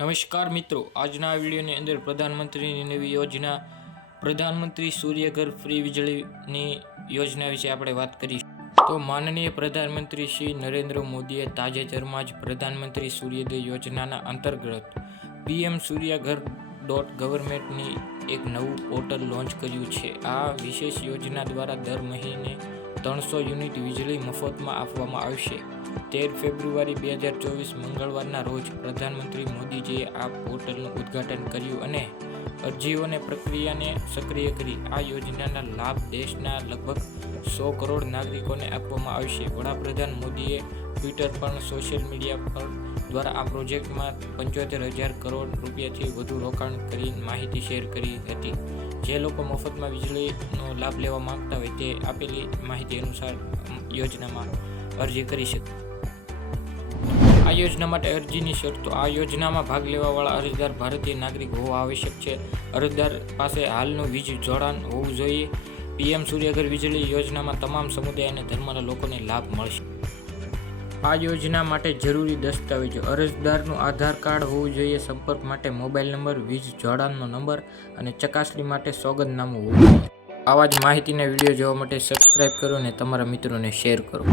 નમસ્કાર મિત્રો, આજના આ વિડીયોની અંદર પ્રધાનમંત્રીની નવી યોજના પ્રધાનમંત્રી સૂર્યઘર ફ્રી વીજળીની યોજના વિશે આપણે વાત કરીશું. તો માનનીય પ્રધાનમંત્રી શ્રી નરેન્દ્ર મોદીએ તાજેતરમાં જ પ્રધાનમંત્રી સૂર્યોદય યોજનાના અંતર્ગત PM સૂર્યઘર .ગવર્મેન્ટની એક નવું પોર્ટલ લોન્ચ કર્યું છે. આ વિશેષ યોજના દ્વારા દર મહિને 300 યુનિટ વીજળી મફતમાં આપવામાં આવશે. 13 ફેબ્રુઆરી 2024 મંગળવારના રોજ પ્રધાનમંત્રી મોદીજીએ આ પોર્ટલનું ઉદ્ઘાટન કર્યું અને અરજીઓને પ્રક્રિયાને સક્રિય કરી. આ યોજનાના લાભ દેશના લગભગ 100 કરોડ નાગરિકોને આપવામાં આવશે. વડાપ્રધાન મોદીએ ટ્વિટર પર સોશિયલ મીડિયા પર દ્વારા આ પ્રોજેક્ટમાં 75,000 કરોડ રૂપિયાથી વધુ રોકાણ કરી માહિતી શેર કરી હતી. જે લોકો મફતમાં વીજળીનો લાભ લેવા માંગતા હોય તે આપેલી માહિતી અનુસાર યોજનામાં અરજી કરી શકે. આ યોજના માટે અરજીની શરતો. આ યોજનામાં ભાગ લેવાવાળા અરજદાર ભારતીય નાગરિક હોવા આવશ્યક છે. અરજદાર પાસે હાલનું વીજ જોડાણ હોવું જોઈએ. PM સૂર્યઘર વીજળી યોજનામાં તમામ સમુદાય અને ધર્મના લોકોને લાભ મળશે. આ યોજના માટે જરૂરી દસ્તાવેજો. અરજદારનું આધાર કાર્ડ હોવું જોઈએ. સંપર્ક માટે મોબાઈલ નંબર, વીજ જોડાણનો નંબર અને ચકાસણી માટે સોગંદનામું હોવું જોઈએ. આવા જ માહિતીના વિડીયો જોવા માટે સબસ્ક્રાઇબ કરો અને તમારા મિત્રોને શેર કરો.